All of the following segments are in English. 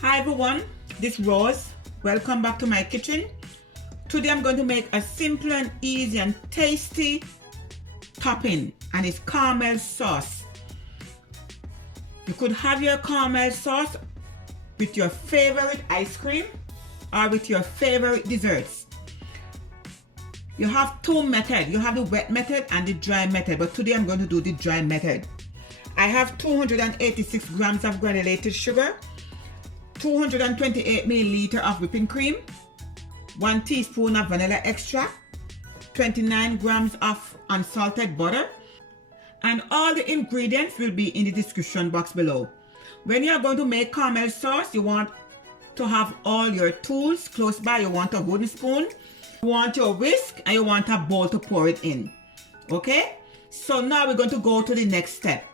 Hi everyone, this is Rose. Welcome back to my kitchen. Today I'm going to make a simple and easy and tasty topping, and it's caramel sauce. You could have your caramel sauce with your favorite ice cream or with your favorite desserts. You have two methods. You have the wet method and the dry method, but today I'm going to do the dry method. I have 286 grams of granulated sugar, 228 milliliter of whipping cream, 1 teaspoon of vanilla extract, 29 grams of unsalted butter, and all the ingredients will be in the description box below. When you are going to make caramel sauce, you want to have all your tools close by. You want a wooden spoon, you want your whisk, and you want a bowl to pour it in. Okay? So now we're going to go to the next step.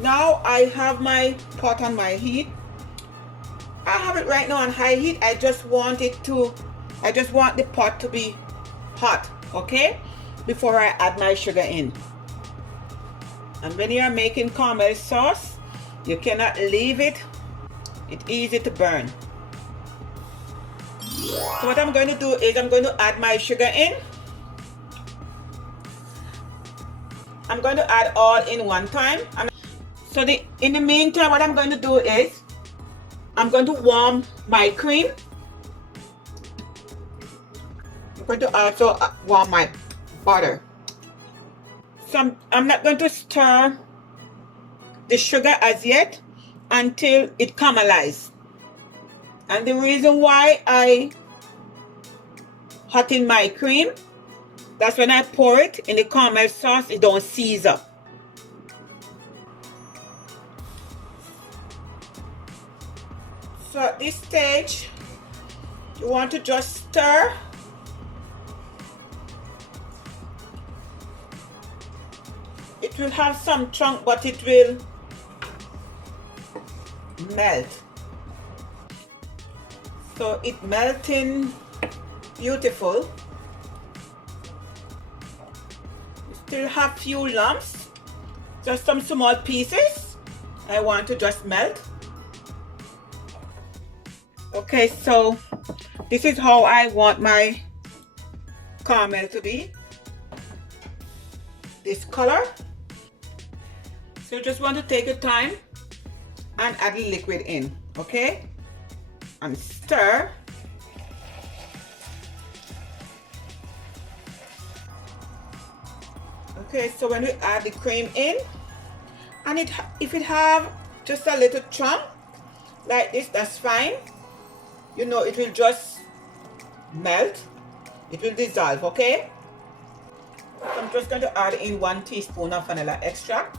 Now I have my pot on my heat. I have it right now on high heat. I just want the pot to be hot, okay? Before I add my sugar in. And when you are making caramel sauce, you cannot leave it. It's easy to burn. So what I'm going to do is I'm going to add my sugar in. I'm going to add all in one time. In the meantime, what I'm going to do is I'm going to warm my cream. I'm going to also warm my butter. So I'm not going to stir the sugar as yet until it caramelizes. And the reason why I hot in my cream, that's when I pour it in the caramel sauce, it don't seize up. So at this stage, you want to just stir. It will have some chunk, but it will melt. So it melting beautiful. You still have few lumps, just some small pieces. I want to just melt. Okay, so this is how I want my caramel to be. This color. So you just want to take your time and add the liquid in, okay? And stir. Okay, so when we add the cream in, and if it have just a little chunk like this, that's fine. You know, it will just melt. It will dissolve, okay? So I'm just going to add in 1 teaspoon of vanilla extract.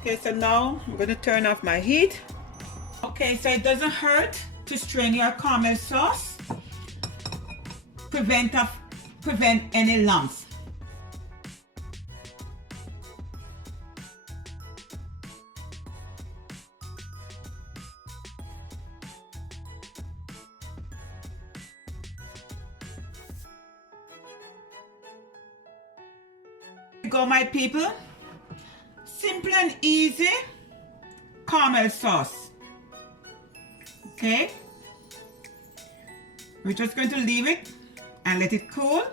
Okay, so now I'm going to turn off my heat. Okay, so it doesn't hurt to strain your caramel sauce. Prevent any lumps. Here you go, my people. Simple and easy caramel sauce. Okay, we're just going to leave it and let it cool.